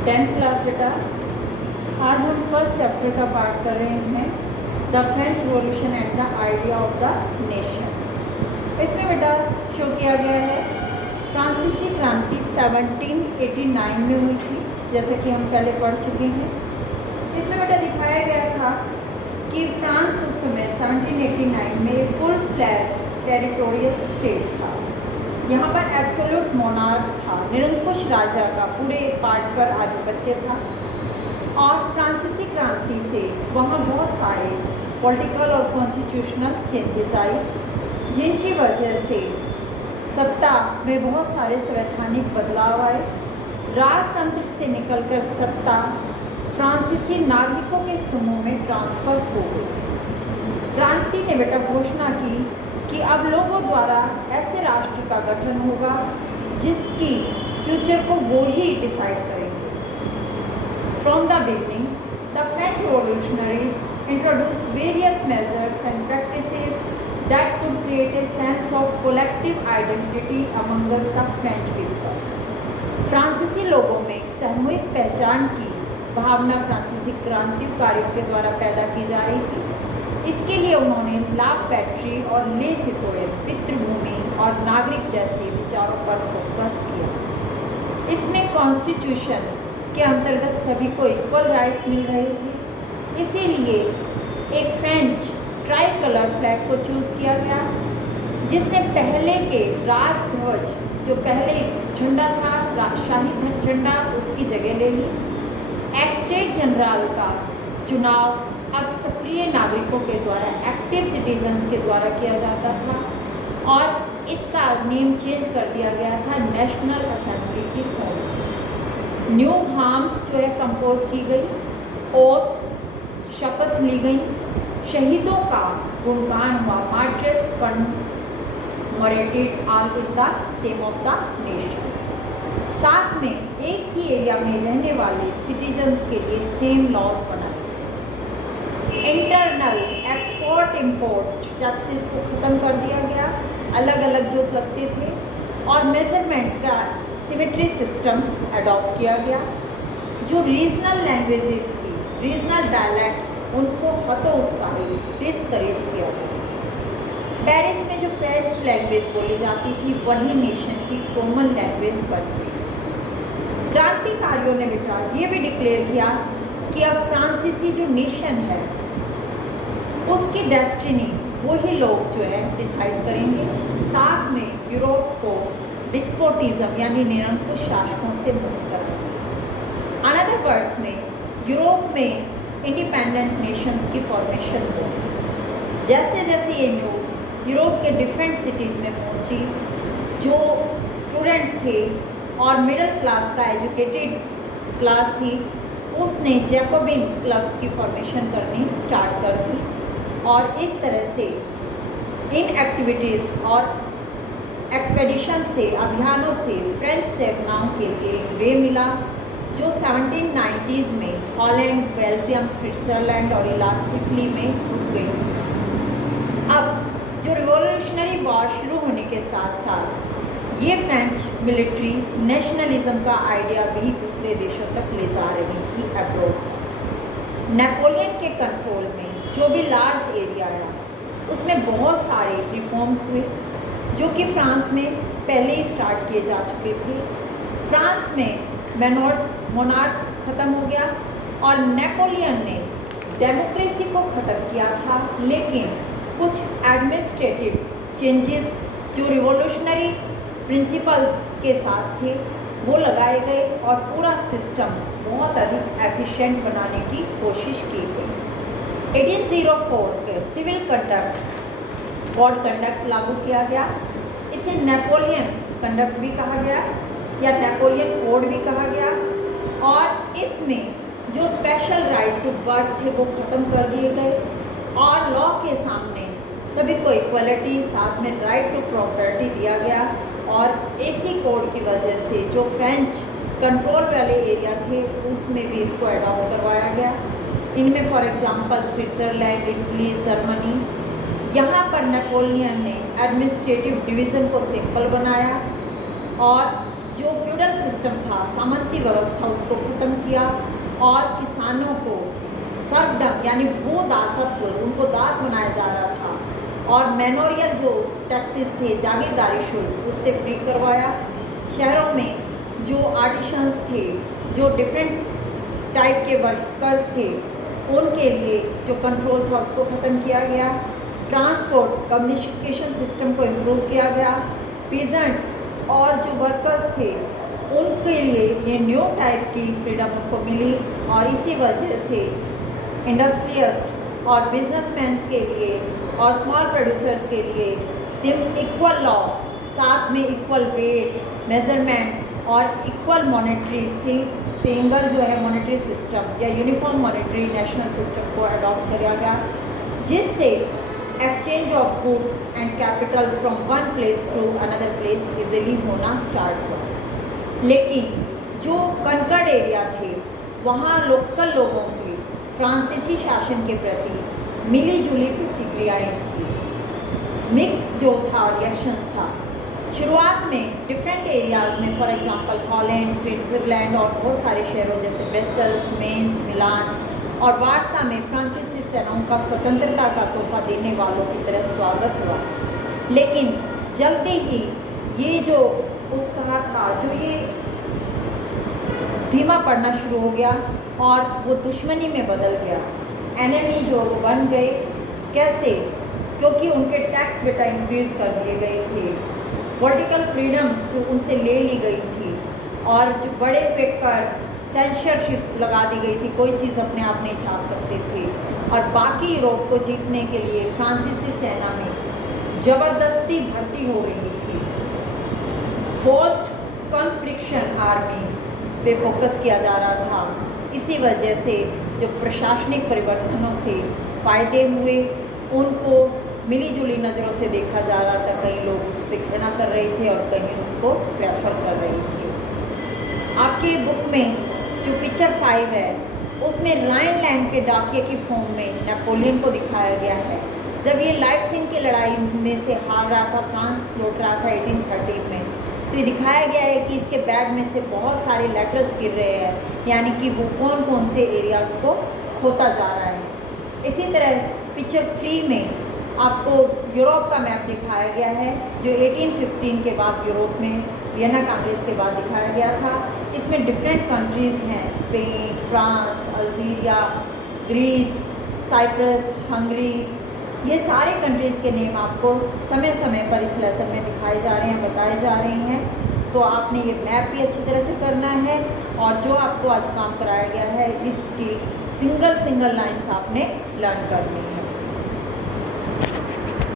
10th class बेटा, आज हम फर्स्ट चैप्टर का पार्ट कर रहे हैं the French revolution and the idea of the nation. इसमें बेटा शो किया गया है फ्रांसीसी क्रांति 1789 में हुई थी, जैसा कि हम पहले पढ़ चुके हैं। इसमें बेटा दिखाया गया था कि फ्रांस उस समय 1789 में फुल फ्लैश्ड टेरिटोरियल स्टेट था। यहाँ पर एब्सोल्यूट मोनार्क था, निरंकुश राजा का पूरे पार्ट पर आधिपत्य था। और फ्रांसीसी क्रांति से वहाँ बहुत सारे पॉलिटिकल और कॉन्स्टिट्यूशनल चेंजेस आए, जिनकी वजह से सत्ता में बहुत सारे संवैधानिक बदलाव आए। राजतंत्र से निकलकर सत्ता फ्रांसीसी नागरिकों के समूह में ट्रांसफ़र हो गई। क्रांति ने बेटा घोषणा की कि अब लोगों द्वारा ऐसे राष्ट्र का गठन होगा जिसकी फ्यूचर को वो ही डिसाइड करेंगे। From the beginning the French revolutionaries introduced various measures and practices that could create a sense of collective identity Among Us the French people. फ्रांसीसी लोगों में एक सामूहिक पहचान की भावना फ्रांसीसी क्रांतिकारियों के द्वारा पैदा की जा रही थी। इसके लिए उन्होंने ला पैट्री और ले सितोयन, पितृभूमि और नागरिक जैसे विचारों पर फोकस किया। इसमें कॉन्स्टिट्यूशन के अंतर्गत सभी को इक्वल राइट्स मिल रहे थे। इसीलिए एक फ्रेंच ट्राई कलर फ्लैग को चूज़ किया गया, जिसने पहले के राजध्वज, जो पहले झंडा था शाही झंडा, उसकी जगह ले ली। एस्टेट जनरल का चुनाव अब सक्रिय नागरिकों के द्वारा, एक्टिव सिटीजन्स के द्वारा किया जाता था, और इसका नेम चेंज कर दिया गया था नेशनल असेंबली की फॉर्म। न्यू हार्म्स जो है कंपोज की गई, ओथ्स शपथ ली गई, शहीदों का गुणगान हुआ, martyrs commemorated all in the same of the nation. साथ में एक ही एरिया में रहने वाले सिटीजन्स के लिए सेम लॉज बनाए। इंटरनल एक्सपोर्ट इंपोर्ट टैक्सेस को ख़त्म कर दिया गया, अलग अलग जो लगते थे, और मेजरमेंट का सिमेट्री सिस्टम अडॉप्ट किया गया। जो रीजनल लैंग्वेजेस थी, रीजनल डायलैक्ट्स, उनको हतोत्साहित डिस्करेज किया गया। पेरिस में जो फ्रेंच लैंग्वेज बोली जाती थी, वही नेशन की कॉमन लैंग्वेज बन गई। क्रांतिकारियों ने बेटा ये भी डिक्लेयर किया कि अब फ्रांसीसी जो नेशन है उसकी डेस्टिनी वही लोग जो है डिसाइड करेंगे। साथ में यूरोप को डिस्पोटिज्म यानी निरंकुश शासकों से मुक्त करेंगे। अनदर वर्ड्स में यूरोप में इंडिपेंडेंट नेशंस की फॉर्मेशन हो। जैसे जैसे ये न्यूज़ यूरोप के डिफरेंट सिटीज़ में पहुंची, जो स्टूडेंट्स थे और मिडिल क्लास का एजुकेटेड क्लास थी, उसने जैकोबिन क्लब्स की फॉर्मेशन करनी स्टार्ट कर दी। और इस तरह से इन एक्टिविटीज़ और एक्सपेडिशन से, अभियानों से फ्रेंच सेनाओं के लिए वे मिला, जो 1790s में हॉलैंड, बेल्जियम, स्विट्ज़रलैंड और इटली में घुस गई। अब जो रिवॉल्यूशनरी वॉर शुरू होने के साथ साथ ये फ्रेंच मिलिट्री नेशनलिज्म का आइडिया भी दूसरे देशों तक ले जा रही थी अब्रॉड। नेपोलियन के कंट्रोल में जो भी लार्ज एरिया है, उसमें बहुत सारे रिफॉर्म्स हुए, जो कि फ्रांस में पहले ही स्टार्ट किए जा चुके थे। फ्रांस में मोनार्क ख़त्म हो गया और नेपोलियन ने डेमोक्रेसी को ख़त्म किया था, लेकिन कुछ एडमिनिस्ट्रेटिव चेंजेस जो रिवॉल्यूशनरी प्रिंसिपल्स के साथ थे वो लगाए गए और पूरा सिस्टम बहुत अधिक एफिशिएंट बनाने की कोशिश की गई। 1804 के सिविल कंडक्ट कोड कंडक्ट लागू किया गया। इसे नेपोलियन कंडक्ट भी कहा गया या नेपोलियन कोड भी कहा गया, और इसमें जो स्पेशल राइट टू बर्थ थे वो ख़त्म कर दिए गए, और लॉ के सामने सभी को इक्वलिटी, साथ में राइट टू प्रॉपर्टी दिया गया। और इसी कोड की वजह से जो फ्रेंच कंट्रोल वाले एरिया थे उसमें भी इसको अडॉप्ट करवाया गया। इनमें for example Switzerland, Italy, Germany. यहाँ पर नेपोलियन ने एडमिनिस्ट्रेटिव डिवीज़न को सिंपल बनाया, और जो फ्यूडल सिस्टम था, सामंती व्यवस्था, उसको ख़त्म किया और किसानों को सर्वडम यानी भू दासत्व, उनको दास बनाया जा रहा था और मैनोरियल जो टैक्सेस थे, जागीरदारी शुल्क, उससे फ्री करवाया। शहरों में जो आर्टिशंस थे, जो डिफरेंट टाइप के वर्कर्स थे, उनके लिए जो कंट्रोल था उसको ख़त्म किया गया। ट्रांसपोर्ट कम्युनिकेशन सिस्टम को इम्प्रूव किया गया। पीजेंट्स और जो वर्कर्स थे उनके लिए ये न्यू टाइप की फ्रीडम उनको मिली और इसी वजह से इंडस्ट्रियलिस्ट और बिजनेसमैन्स के लिए और स्मॉल प्रोड्यूसर्स के लिए सिम इक्वल लॉ, साथ में इक्वल वेट, मेजरमेंट और इक्वल मॉनेटरी सिंगल जो है मॉनेटरी सिस्टम या यूनिफॉर्म मॉनेटरी नेशनल सिस्टम को अडॉप्ट किया गया, जिससे exchange of goods and capital from one place to another place easily होना स्टार्ट हुआ। लेकिन जो कनकर्ड एरिया थे वहाँ लोकल लोगों की फ्रांसीसी शासन के प्रति मिली जुली प्रतिक्रियाएँ थी, मिक्स जो था रिएक्शंस था। शुरुआत में डिफरेंट एरियाज़ में, फॉर एग्जांपल हॉलैंड, स्विट्ज़रलैंड और बहुत सारे शहरों जैसे ब्रसेल्स, मेंस, मिलान और वारसा में फ्रांसीसी सेनाओं का स्वतंत्रता का तोहफा देने वालों की तरह स्वागत हुआ। लेकिन जल्दी ही ये जो उत्साह था, जो ये धीमा पड़ना शुरू हो गया और वो दुश्मनी में बदल गया। एनिमी जो बन गए, कैसे? क्योंकि उनके टैक्स बेटा इंक्रीज़ कर दिए गए थे, पॉलिटिकल फ्रीडम जो उनसे ले ली गई थी और जो बड़े हुए कर सेंसरशिप लगा दी गई थी, कोई चीज़ अपने आप नहीं छाप सकते थे। और बाकी यूरोप को जीतने के लिए फ्रांसीसी सेना में ज़बरदस्ती भर्ती हो रही थी। फोर्स्ड कॉन्स्क्रिप्शन आर्मी पे फोकस किया जा रहा था। इसी वजह से जो प्रशासनिक परिवर्तनों से फ़ायदे हुए, उनको मिली जुली नज़रों से देखा जा रहा था। कई लोग उससे घृणा कर रहे थे और कहीं उसको प्रेफर कर रहे थे। आपके बुक में जो पिक्चर 5 है, उसमें राइनलैंड के डाकिये की फॉर्म में नेपोलियन को दिखाया गया है। जब ये लाइप्ज़िग की लड़ाई में से हार रहा था, फ्रांस लौट रहा था 1813 में, तो ये दिखाया गया है कि इसके बैग में से बहुत सारे लेटर्स गिर रहे हैं, यानी कि वो कौन कौन से एरियाज़ को खोता जा रहा है। इसी तरह पिक्चर 3 में आपको यूरोप का मैप दिखाया गया है, जो 1815 के बाद यूरोप में वियना कांग्रेस के बाद दिखाया गया था। इसमें डिफरेंट कंट्रीज़ हैं, Spain, France, Algeria, Greece, Cyprus, Hungary, ये सारे कंट्रीज़ के नेम आपको समय समय पर इस लेसन में दिखाए जा रहे हैं, बताए जा रहे हैं। तो आपने ये मैप भी अच्छी तरह से करना है और जो आपको आज काम कराया गया है, इसकी सिंगल लाइन्स आपने लर्न करनी है।